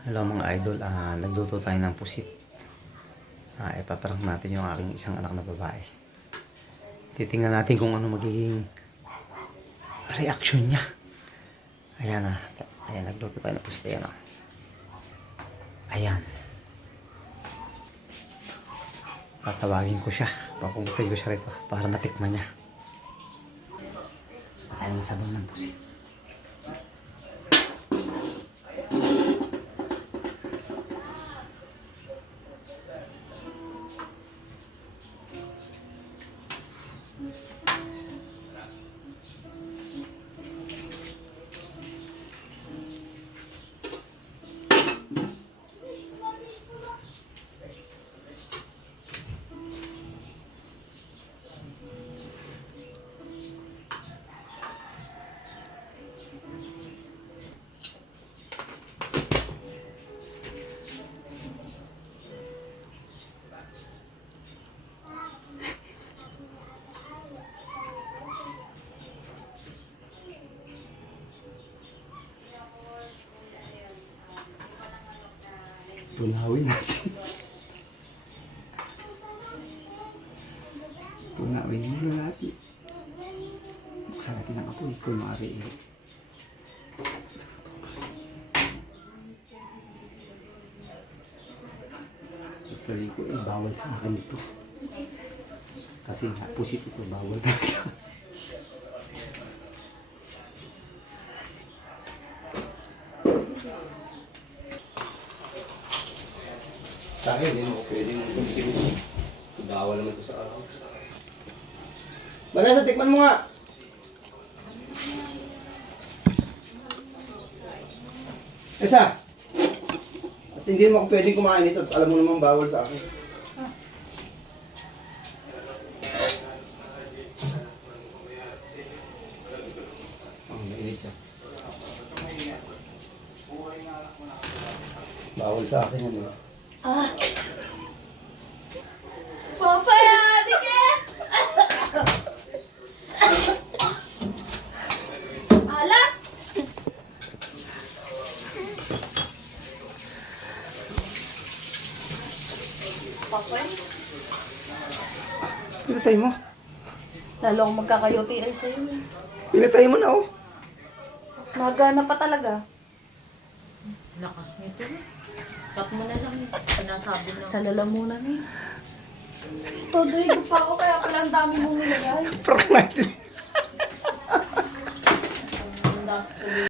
Hello mga idol, nagluto tayo ng pusit. Ipaparang natin yung aking isang anak na babae. Titingnan natin kung ano magiging reaction niya. Ayan ayan, nagluto tayo ng pusit. Ayan ayan. Tatawagin ko siya, papupuntin ko siya rito para matikman niya. Patayin ng sabaw ng pusit. Tunawin natin. Tunawin muna natin. Buksan natin ang apoy kung maaari. Sasabihin ko, bawal sa akin ito. Kasi pusit ito, bawal talaga. Sa akin, hindi mo pwede mong kumpitin. Bawal naman ito sa araw. Vanessa, tikman mo nga! Esa! At hindi mo ako pwedeng kumain ito. Alam mo naman bawal sa akin. Mainit siya. Bawal sa akin yan, diba? Papayati ka! Ala! Papay? Pinatay mo. Lalo akong magkakayoti ay sa'yo. Pinatay mo na oh. Magana pa talaga. Lakas nito. Cut mo na lang. Sinasabi na. Sa lalamunan eh. Todo higop pa ako kaya pala ang dami mong nilagay. Prank natin. Ang last